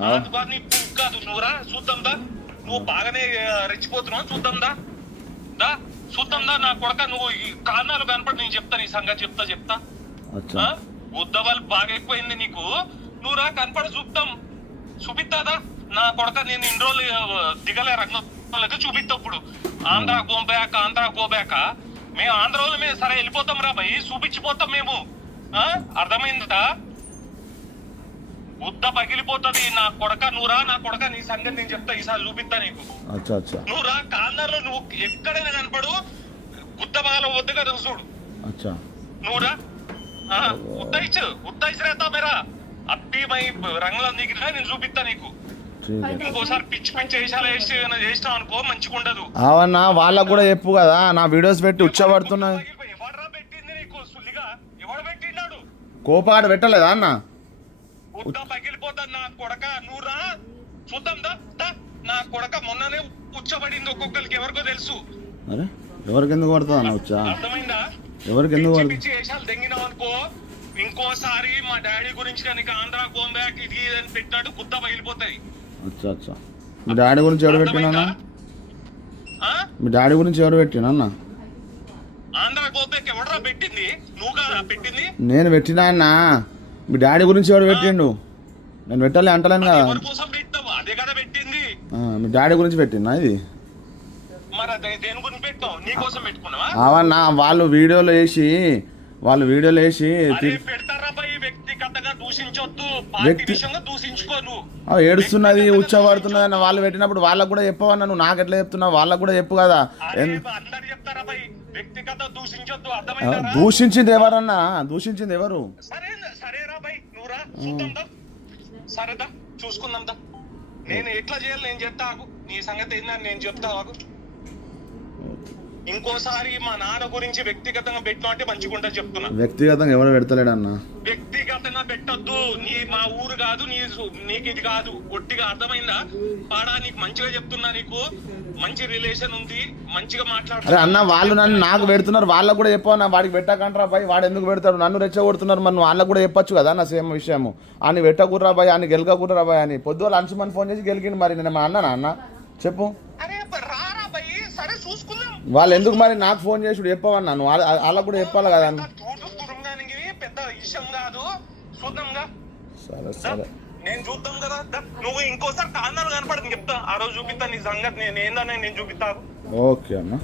కాదు నువ్వురా చూద్దాం దా నువ్వు బాగానే రెచ్చిపోతున్నావు చూద్దాం దా దా చూద్దాం దా నా కొడక నువ్వు ఈ కారణాలు కనపడి నేను చెప్తా నీ సంగతి చెప్తా ఉద్దవాళ్ళు బాగా ఎక్కువైంది నీకు నువ్వు రా కనపడ చూపిస్తాదా నా కొడక నేను ఇన్ని రోజులు దిగలే రంగంలో చూపిస్తా ఇప్పుడు ఆంధ్ర గోబ్యాక మేము ఆంధ్ర వాళ్ళు మేము సరే వెళ్ళిపోతాం రా భయ్ చూపించిపోతాం మేము అర్థమైందా ఉద్ద పగిలిపోతుంది నా కొడక నువ్వురా నా కొడక నీ సంగతి నేను చెప్తా ఈసారి చూపిస్తా నీకు నువ్వురా కార్నర్ లో నువ్వు ఎక్కడైనా కనపడు గుద్ద బాగా వద్దు కదా చూడు నువ్వురా ఉత్తయిచ్చు రేతా మేరా అప్పి మై రంగులో దిగినా నేను చూపిస్తా నీకు ఇంకోసారి పిచ్చి వేషాలు చేసినావు అనుకో మంచిగా ఉండదు అవన్నా వాళ్ళకు కూడా చెప్పు కదా నా వీడియోస్ పెట్టి ఉచ్చబడుతున్నా ఎవడరా పెట్టింది నీకు సుల్లిగా ఎవడు పెట్టినాడు కోపాడు పెట్టలేదా అన్న ఉద్ద పగిలిపోతాను నా కొడక నువ్వురా చూద్దాం దా నా కొడక మొన్ననే ఉచ్చబడింది ఒక్కొక్కరికి ఎవరికో తెలుసు ఎవరికి ఎందుకు పడుతుంది అన్న ఉచ్చ అర్థమైందా ఎవరికి ఎందుకు పిచ్చి వేషాలు తెంగినావు అనుకో ఇంకోసారి మా డాడీ గురించి కనుక ఆంధ్ర గోంబ్యాక్ ఇది అని పెట్టినట్టు గుద్ద పగిలిపోతాయి మీ డాడీ గురించి ఎవరు పెట్టినా మీ డాడీ గురించి ఎవరు పెట్టినా అన్న ఆంధ్ర గోంబ్యాక్ ఎవడరా పెట్టింది నువ్వు కాదా పెట్టింది నేను పెట్టినా అన్న మీ డాడీ గురించి ఎవరు పెట్టిండు నేను పెట్టాలి అంటలేను కదా కోసం పెట్టావు అదే కదా పెట్టింది మీ డాడీ గురించి పెట్టినా ఇది మరి దేని గురించి పెట్టావు నీ కోసం పెట్టుకున్నావా అవన్నా వాళ్ళు వీడియోలు వేసి పెడతారా భయ్ వ్యక్తిగతంగా దూషించొద్దు పార్టీ విషయంగా దూషించుకోను ఏడుస్తున్నది ఉచ్చబడుతున్నది అన్న వాళ్ళు పెట్టినప్పుడు వాళ్ళకు కూడా చెప్పవన్నా నువ్వు నాకు ఎట్లా చెప్తున్నావు వాళ్ళకు కూడా చెప్పు కదా అందరు చెప్తారా భయ్ వ్యక్తిగత దూషించొద్దు అర్థమైందా దూషించింది ఎవరన్నా దూషించింది ఎవరు సరేరా భయ్ నువ్వురా చూద్దాం దా సరేదా చూసుకుందాం దా నేను ఎట్లా చేయాలి నేను చెప్తా ఆగు నీ సంగతి ఏందని నేను చెప్తా ఆగు ఇంకోసారి మా నాన్న గురించి వ్యక్తిగతంగా పెట్టినా అంటే మంచిగా ఉంటుంది చెప్తున్నా వ్యక్తిగతంగా ఎవరు పెడతలేడన్నా వ్యక్తిగతంగా పెట్టొద్దు నీ మా ఊరు కాదు నీకు ఇది కాదు ఒట్టిగా అర్థమైందా పాడా నీకు మంచిగా చెప్తున్నా నీకు మంచి రిలేషన్ ఉంది మంచిగా మాట్లాడు అన్న వాళ్ళు నాకు పెడుతున్నారు వాళ్ళకు కూడా చెప్పన్నా వాడికి పెట్టకంటారా బాయ్ వాడు ఎందుకు పెడతాడు నన్ను రెచ్చగొడుతున్నారు మరి వాళ్ళకు కూడా చెప్పొచ్చు కదా అన్న సేమ్ విషయము అని పెట్టకుర్రా బాయ్ అని గెలకకుర్రా బాయ్ అని పొద్దున్న అంశమని ఫోన్ చేసి గెలికింది మరి నేను అన్నానా అన్న చెప్పు వాళ్ళు ఎందుకు మరి నాకు ఫోన్ చేసి చెప్పవన్నా నువ్వు వాళ్ళకు కూడా చెప్పాలి కదా పెద్ద విషయం కాదు చూద్దాంగా సరే నేను చూద్దాం కదా నువ్వు ఇంకోసారి కారణాలు కనపడదు చెప్తా ఆ రోజు చూపిస్తా నీ సంగతి నేను ఏందని నేను చూపిస్తా ఓకే అన్న